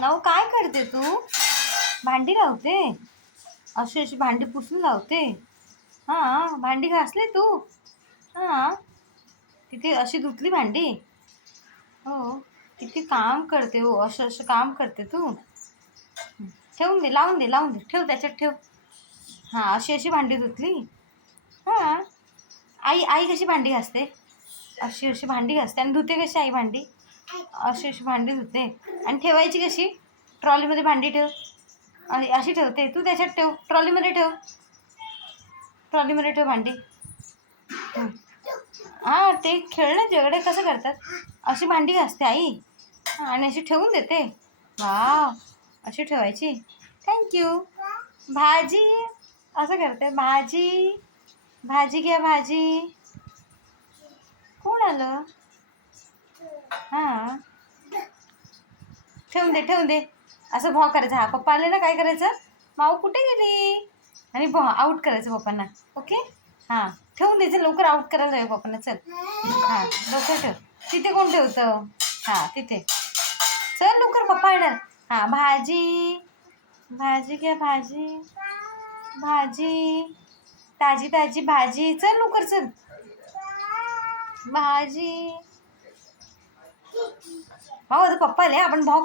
Now काय करते तू? भांडी लावते? अशी अशी भांडी पुसून लावते? हां, भांडी घासली तू? हां, तिथे अशी धुतली भांडी? हो, किती काम करते हो, असं असं काम करते तू. ठेवून दे, लावून दे, लावून दे, ठेव त्याच्यात ठेव. हां, अशी अशी भांडी धुतली? हां, आई आई कशी भांडी घासते? अशी अशी भांडी घासते आणि धुते कशी आई भांडी? अशी अशी भांडी धुते आणि ठेवायची कशी? ट्रॉलीमध्ये भांडी ठेव. आणि अशी ठेवते तू, त्याच्यात ठेव, ट्रॉलीमध्ये ठेव, ट्रॉलीमध्ये ठेव भांडी. हां, ते खेळणं झगडे कसं करतात? अशी भांडी घासते आई. हां, आणि अशी ठेवून देते. वाव, अशी ठेवायची. थँक्यू. भाजी असं करते. भाजी, भाजी घ्या भाजी. कोण आलं? हां, ठेवून दे, ठेवून दे. असं भाव करायचं. हा, पप्पा आले ना, काय करायचं? माऊ कुठे गेली? आणि आऊट करायचं पप्पांना. ओके. हां, ठेवून द्यायचं, लवकर आऊट करायला जाऊया पप्पांना. चल. हां, लवकर ठेव. तिथे कोण ठेवतं? हां, तिथे. चल लवकर, पप्पा येणार. हां, भाजी, भाजी घ्या भाजी. भाजी, ताजी ताजी भाजी. चल लवकर, चल. भाजी. भाऊ आता पप्पा आले, आपण भाव करूया.